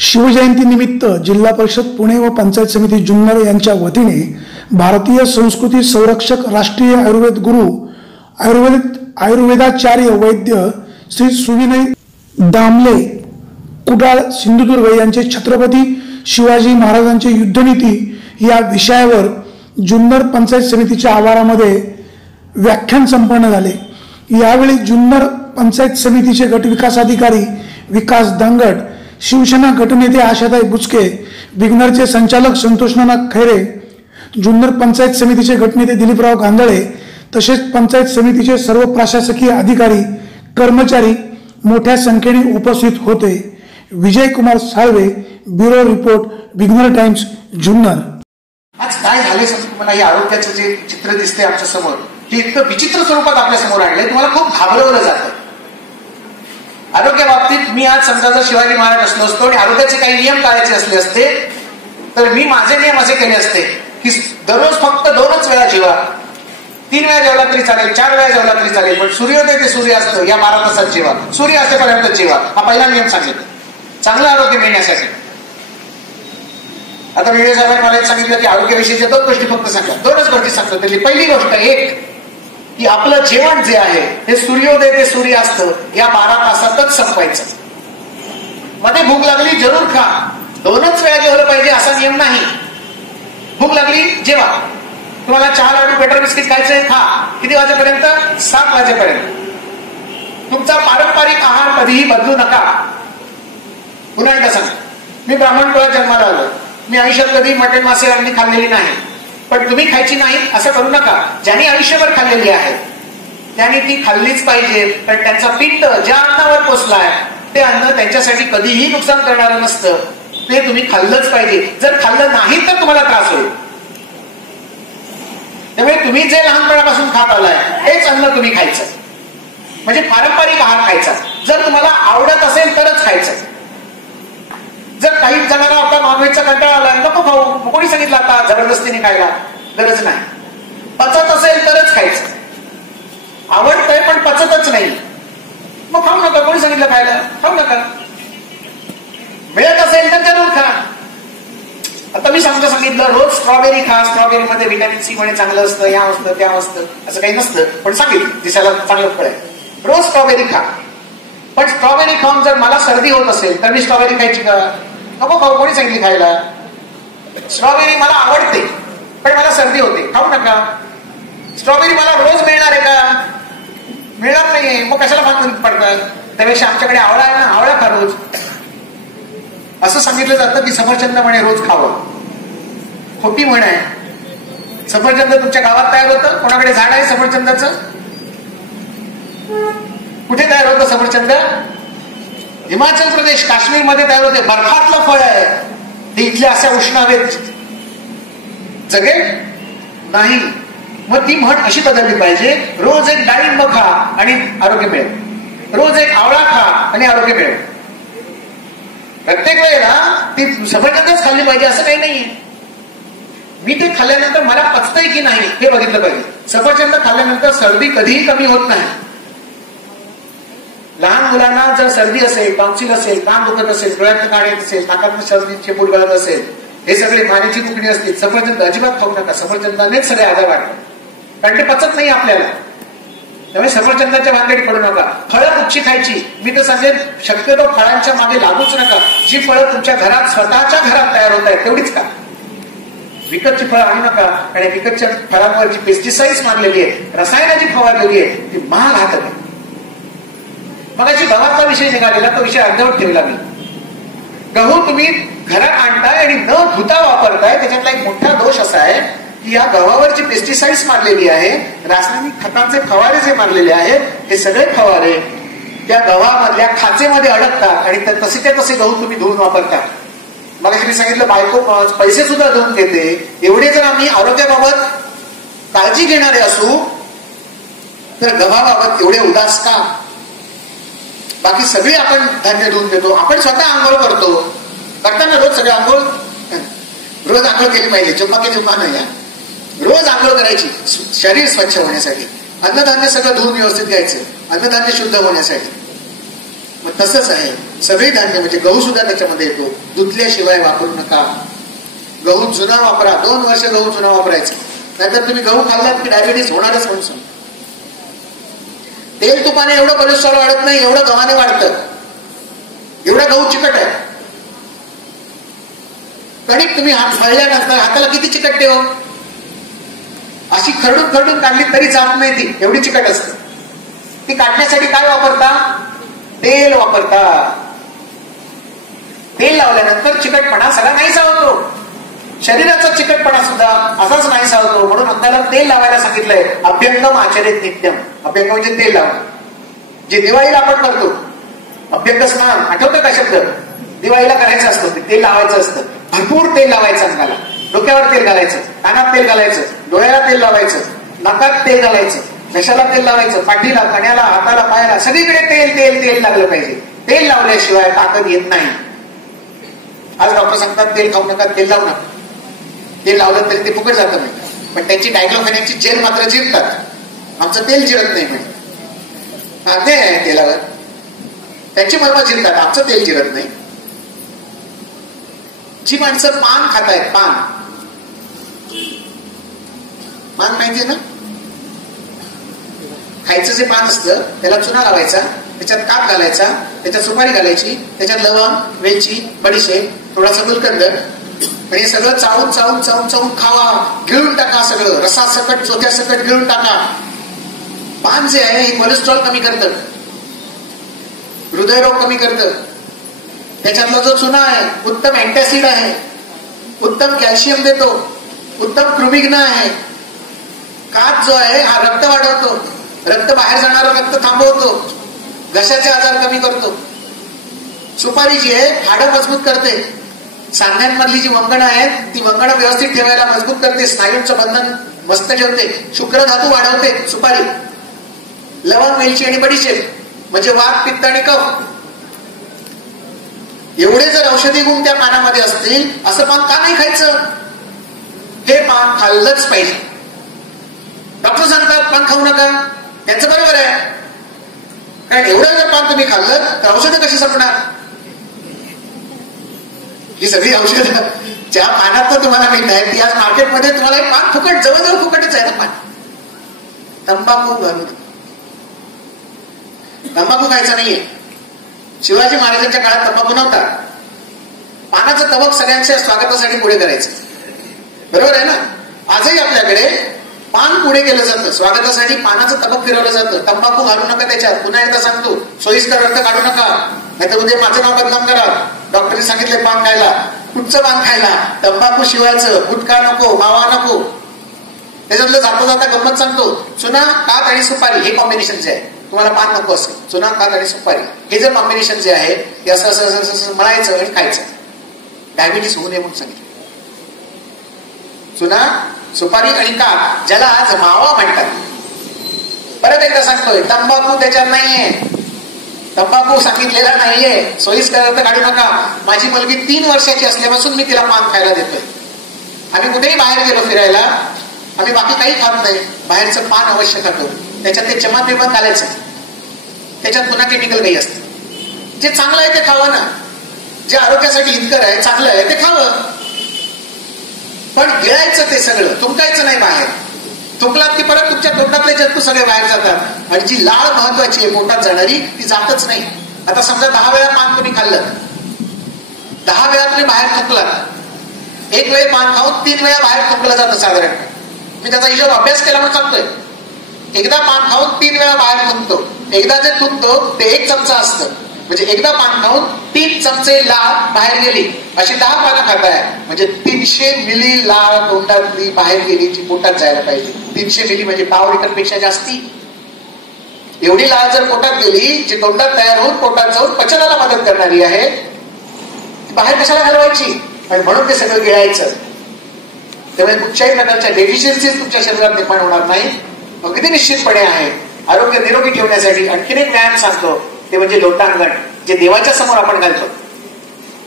शिवजयंतीनिमित्त जिल्हा परिषद पुणे व पंचायत समिती जुन्नर यांच्या वतीने भारतीय संस्कृती संरक्षक राष्ट्रीय आयुर्वेद गुरु आयुर्वेदाचार्य वैद्य श्री सुविनय दामले कुडाळ सिंधुदुर्ग यांचे छत्रपती शिवाजी महाराजांची युद्धनीती या विषयावर जुन्नर पंचायत समितीच्या आवारामध्ये व्याख्यान संपन्न झाले। यावेळी जुन्नर पंचायत समितीचे गटविकास अधिकारी विकास दांगट, शिवसेना गटनेते आशाताई बुचके, विग्नरचे संचालक संतोषनाना खैरे, जुन्नर पंचायत समितीचे गटनेते दिलीपराव गांधळे तसेच पंचायत समितीचे सर्व प्रशासकीय अधिकारी कर्मचारी मोठ्या संख्येने उपस्थित होते। Vijay Kumar Salve, bureau report, विग्नर times, Junnar. आज काय झाले मला हे आरोग्याचं जे चित्र दिसते आमच्या समोर हे इतकं विचित्र स्वरूपात आपल्या समोर आणलंय, तुम्हाला खूप घाबरवलं जातं। आरोग्या बाबतीत मी आज समजा जर शिवाजी महाराज असलो असतो आणि आरोग्याचे काही नियम पाळायचे असले असते तर मी माझे नियम असे केले असते की दररोज फक्त 2च वेळा जेवा, 3 वेळा जेवला तरी चालेल, 4 वेळा जेवला तरी चालेल, पण सूर्योदय ते सूर्यास्त या 12 तासात जेवा, सूर्य असेपर्यंत जेवा, हा पहिला नियम सांगितला चांगलं आरोग्य मिळण्यासाठी। आता व्हिडिओ साहेबांनी मला सांगितलं की आरोग्याविषयीच्या 2 गोष्टी फक्त सांगतात, 2च गोष्टी सांगतात। त्यातली पहिली गोष्ट एक की आपलं जेवण जे आहे ते सूर्योदय ते सूर्यास्त या 12 तासातच संपवायचं। मध्ये भूक लागली जरूर खा, 2च वेळा जेवलं पाहिजे असा नियम नाही। भूक लागली जेवा, तुम्हाला 4 लाडू बटर बिस्किट खायचंय खा, किती वाजेपर्यंत? 7 वाजेपर्यंत। तुमचा पारंपरिक आहार कधीही बदलू नका। पुन्हा एकदा सांग, मी ब्राह्मण कुळात जन्माला आलो, मी आयुष्यात कधी मटण मासे अंडी खाल्लेली नाही, पण तुम्ही खायची नाही असं करू नका। ज्यांनी आयुष्यभर खाल्लेली आहे त्यांनी ती खाल्लीच पाहिजे, कारण त्यांचा पिंड ज्या अन्नावर पोचलाय ते अन्न त्यांच्यासाठी कधीही नुकसान करणारं नसतं, ते तुम्ही खाल्लंच पाहिजे। जर खाल्लं नाही तर तुम्हाला त्रास होईल। त्यामुळे तुम्ही जे लहानपणापासून खात आलाय हेच अन्न तुम्ही खायचं, म्हणजे पारंपरिक आहार खायचा। जर तुम्हाला आवडत असेल तरच खायचं। जर काही जणांना आता नॉनव्हेजचा कंटाळा आला, नको खाऊ, कोणी सांगितलं आता जबरदस्तीने खायला? गरज नाही। पचत असेल तरच खायचं, आवडतंय पण पचतच नाही मग खाऊ नका, कोणी सांगितलं खायला? खाऊ नका। मिळत असेल तर जरूर खा। आता मी सांगितलं रोज स्ट्रॉबेरी खा, स्ट्रॉबेरी मध्ये व्हिटॅमिन सी म्हणे चांगलं असतं, या असतं त्या असतं, असं काही नसतं, पण सांगितलं दिसायला चांगलं फळ आहे, रोज स्ट्रॉबेरी खा। पण स्ट्रॉबेरी खाऊन जर मला सर्दी होत असेल तर मी स्ट्रॉबेरी खायची का? नको खाऊ, कोणी सांगितली खायला? स्ट्रॉबेरी मला आवडते पण मला सर्दी होते, खाऊ नका। स्ट्रॉबेरी मला रोज मिळणार आहे का? मिळणार नाहीये, मग कशाला भांडून पडतात? त्यापेक्षा आमच्याकडे आवळा आहे ना, आवळा खा रोज। असं सांगितलं जातं की सफरचंद म्हणे रोज खावं, खोटी म्हण आहे। सफरचंद तुमच्या गावात तयार होतं? कोणाकडे झाड आहे सफरचंदाचं? कुठे तयार होतं सफरचंद? हिमाचल प्रदेश, काश्मीर मध्ये तयार होते, बर्फातलं फळ आहे ते, इथले अशा उष्ण हवेत जगेल नाही। मग ती म्हण अशी बदलली पाहिजे, रोज एक डाळिंब खा आणि आरोग्य मिळेल, रोज एक आवळा खा आणि आरोग्य मिळेल। प्रत्येक वेळेला ती सफरचंदच खाल्ली पाहिजे असं काही नाहीये। मी ते खाल्ल्यानंतर मला पचतंय की नाही हे बघितलं पाहिजे। सफरचंद खाल्ल्यानंतर सर्दी कधीही कमी होत नाही। लहान मुलांना जर सर्दी असेल, टॉन्सिल असेल, कान दुखत असेल, डोळ्यात कान येत असेल, नाकात सर्दीचे फूट गळत असेल, हे सगळे मानेची दुखणी असतील, सफरचंद अजिबात खाऊ नका। सफरचंदानेच सगळे आजार वाढतात, कारण ते पचत नाही आपल्याला। त्यामुळे सफरचंदाच्या भानगडीत पडू नका। फळं कुठची खायची? मी तर सांगेन शक्यतो फळांच्या मागे लागूच नका। जी फळं तुमच्या घरात स्वतःच्या घरात तयार होत आहेत तेवढीच खा, विकतची फळं आणू नका, आणि विकतच्या फळांवरची पेस्टिसाइड्स मारलेली आहे, रसायनाची फवारलेली आहे, ती महाघातक आहे। मगाशी गव्हाचा विषय निघालेला, तो विषय अर्धवट ठेवला मी। गहू तुम्ही घरात आणताय आणि न धुता वापरताय, त्याच्यातला एक मोठा दोष असा आहे की या गव्हावरची पेस्टिसाइड्स मारलेली आहे, रासायनिक खतांचे फवारे जे मारलेले आहेत, हे सगळे फवारे त्या गव्हामधल्या खाचेमध्ये अडकतात आणि तसे तसे गहू तुम्ही धुवून वापरता। मगाशी मी सांगितलं बायको पैसे सुद्धा धुवून घेते। एवढे जर आम्ही आरोग्याबाबत काळजी घेणारे असू तर गव्हाबाबत एवढे उदास का? बाकी सगळे आपण धान्य धुवून देतो, आपण स्वतः आंघोळ करतो, करताना रोज सगळे आंघोळ, रोज आंघोळ केली पाहिजे, चुम्मा नाही, रोज आंघोळ करायची शरीर स्वच्छ होण्यासाठी। अन्नधान्य सगळं धुवून व्यवस्थित घ्यायचं, अन्नधान्य शुद्ध होण्यासाठी। मग तसंच आहे, सगळे धान्य म्हणजे गहू सुद्धा त्याच्यामध्ये येतो. धुतल्याशिवाय वापरू नका. गहू जुना वापरा, 2 वर्ष गहू जुना वापरायचा, नाहीतर तुम्ही गहू खाल्लात की डायबिटीस होणारच म्हणून सांग. तेल तुपाने एवढं कोलेस्ट्रॉल वाढत नाही, एवढं गव्हाने वाढतं. एवढा गहू चिकट आहे. कणिक तुम्ही मळल्यानंतर हाताला किती चिकटते हो, अशी खरडून खरडून काढली तरी जात नाही, ती एवढी चिकट असते. ती काढण्यासाठी काय वापरता? तेल वापरता. तेल लावल्यानंतर चिकटपणा सगळा नाहीसा होतो. शरीराचा चिकटपणा सुद्धा असाच नाहीसा होतो. म्हणून आपल्याला तेल लावायला सांगितलंय. अभ्यंगम आचरित नित्यम. अभ्यंग म्हणजे तेल लावणं, जे दिवाळीला आपण करतो. अभ्यंग स्नान आठवतं का शब्द? दिवाळीला करायचं असतं, ते तेल लावायचं असतं. भरपूर तेल लावायचं अंगाला. डोक्यावर तेल घालायचं, कानात तेल घालायचं, डोळ्याला तेल लावायचं, नाकात तेल घालायचं, घशाला तेल लावायचं, पाठीला, कण्याला, हाताला, पायाला, सगळीकडे तेल तेल तेल लागलं पाहिजे. तेल लावल्याशिवाय ताकद येत नाही. आज डॉक्टर सांगतात तेल खाऊ नका, तेल लावू नका. तेल लावलं तरी ते फुकट जातं नाही, पण त्यांची डायक्लोफेनॅकची जेल मात्र जिरतात. आमचं तेल जिरत नाही म्हणजे ते आहे तेलावर, त्यांची मर्म जिरतात, आमचं तेल जिरत नाही. जी माणसं पान खातायत, पान माहितीये ना, खायचं जे पान असतं त्याला चुना लावायचा, त्याच्यात काप घालायचा, त्याच्यात सुपारी घालायची, त्याच्यात लवंग, वेलची, बडीशेप, थोडासा गुलकंद, आणि हे सगळं चावून चावून चावून चावून खावा. गिळून टाका, सगळं रसासकट, चोथ्यासकट गिळून टाका. पान जे आहे हे कोलेस्ट्रॉल कमी करतं, हृदयरोग कमी करतं. त्याच्यातला जो चुना आहे उत्तम अँटॅसिड आहे, उत्तम कॅल्शियम देतो, उत्तम कृमिघ्न आहे. काप जो आहे हा रक्त वाढवतो, रक्त बाहेर जाणारं रक्त थांबवतो, घशाचे आजार कमी करतो. सुपारी जी आहे हाडं मजबूत करते. सांध्यांमधली जी वंगणं आहेत ती वंगणं व्यवस्थित ठेवायला मजबूत करते, स्नायूंचं बंधन मस्त ठेवते, शुक्रधातू वाढवते सुपारी. लवंग, वेलची आणि बडीशेप म्हणजे वात, पित्त आणि कफ. एवढे जर औषधी गुण त्या पानामध्ये असतील, असं पान का नाही खायचं? हे पान खाल्लंच पाहिजे. डॉक्टर सांगतात पान खाऊ नका, त्यांचं बरोबर आहे, कारण एवढं जर पान तुम्ही खाल्लं तर औषधं कशी संपणार? ही सगळी औषधं ज्या पानात तर तुम्हाला मिळत आहेत ती आज मार्केटमध्ये तुम्हाला एक पान फुकट, जवळजवळ फुकटच आहे ना पान. तंबाखू घालून, तंबाखू खायचा नाहीये. शिवाजी महाराजांच्या काळात तंबाखू नव्हता. पानाचं तबक सगळ्यांच्या स्वागतासाठी पुढे करायचं, बरोबर आहे ना. आजही आपल्याकडे पान पुढे केलं जातं, स्वागतासाठी पानाचं तबक फिरवलं जातं. तंबाखू घालू नका त्याच्यात. पुन्हा एकदा सांगतो, सोयीस्कर अर्थ काढू नका, नाहीतर उद्या माझं नाव बदनाम करा. डॉक्टरने सांगितले पान खायला, कुठचं पान खायला? तंबाखू शिवायचं, गुटखा नको, मावा नको. त्याच्यातलं जाता जाता गंमत सांगतो, चुना, कात आणि सुपारी हे कॉम्बिनेशन जे आहे, तुम्हाला पान नको असेल, चुना, कात आणि सुपारी हे जर कॉम्बिनेशन जे आहे ते असं असं असं असं मळायचं आणि खायचं. डायबिटीस होऊ नये म्हणून सांगितलं. चुना, सुपारी आणि कात, ज्याला आज मावा म्हणतात. परत एकदा सांगतोय, तंबाखू त्याच्यात नाहीये, तंबाखू सांगितलेला नाहीये. सोयीस्कर अर्थ काढू नका. माझी मुलगी 3 वर्षाची असल्यापासून मी तिला पान खायला देतोय. आम्ही कुठेही बाहेर गेलो फिरायला, आम्ही बाकी काही खात नाही, बाहेरचं पान अवश्य खातो. त्याच्यात ते चमन बिमन घालायचं, त्याच्यात पुन्हा केमिकल काही असतं. जे चांगलं आहे ते खावं ना, जे आरोग्यासाठी हितकर आहे, चांगलं आहे ते खावं. पण गिळायचं ते सगळं, थुंकायचं नाही बाहेर. थुंकलात की परत तुमच्या तोंडातले जंतू सगळे बाहेर जातात, आणि जी लाळ महत्वाची आहे पोटात जाणारी ती जातच नाही. आता समजा 10 वेळा पान तुम्ही खाल्लं, 10 वेळा तुम्ही बाहेर थुंकलात, 1 वेळ पान खाऊन 3 वेळा बाहेर थुंकलं जातं साधारण. मी त्याचा हिशोब अभ्यास केला म्हणून सांगतोय. एकदा पान खाऊन 3 वेळा बाहेर थुंकतो. एकदा जे थुंकतो ते 1 चमचा असतं, म्हणजे एकदा पान खाऊन 3 चमचे लाळ बाहेर गेली. अशी 10 पानं खाताय म्हणजे 300 मिली लाळ तोंडातली बाहेर गेली, जी पोटात जायला पाहिजे. 300 मिली म्हणजे पाव लिटर पेक्षा जास्ती. एवढी लाळ जर पोटात गेली, जी तोंडात तयार होऊन पोटात जाऊन पचनाला मदत करणारी आहे, बाहेर कशाला घालवायची? आणि म्हणून ते सगळं गिळायचं. त्यामुळे कुठच्याही प्रकारच्या डेफिशियन्सीज तुमच्या शरीरात निर्माण होणार नाही. अगदी निश्चितपणे आहे. आरोग्य निरोगी ठेवण्यासाठी आणखीन एक व्यायाम सांगतो, ते म्हणजे लोटांगण, जे देवाच्या समोर आपण घालतो.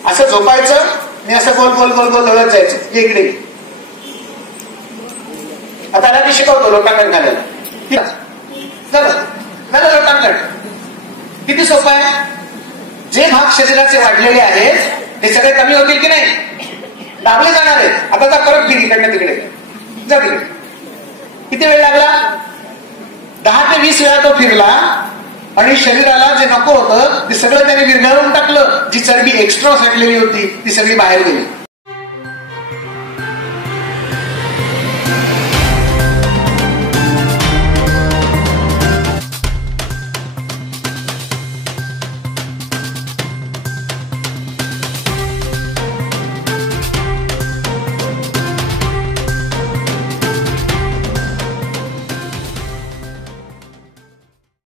असं झोपायचं आणि असं गोल गोल गोल गोल हलत जायचं इकडे. आता त्याला मी शिकवतो लोटांगण घालायला. झालं लोटांगण. किती सोपं आहे. शरीराचे वाढलेले आहेत हे सगळे कमी होतील की नाही? दाबले जाणार आहेत. आता जा परत फिर इकडनं तिकडे जा तिकडे. किती वेळ लागला? 10 ते 20 वेळा तो फिरला आणि शरीराला जे नको होतं ते सगळं त्याने विरघळवून टाकलं. जी चरबी एक्स्ट्रा साठलेली होती ती सगळी बाहेर गेली.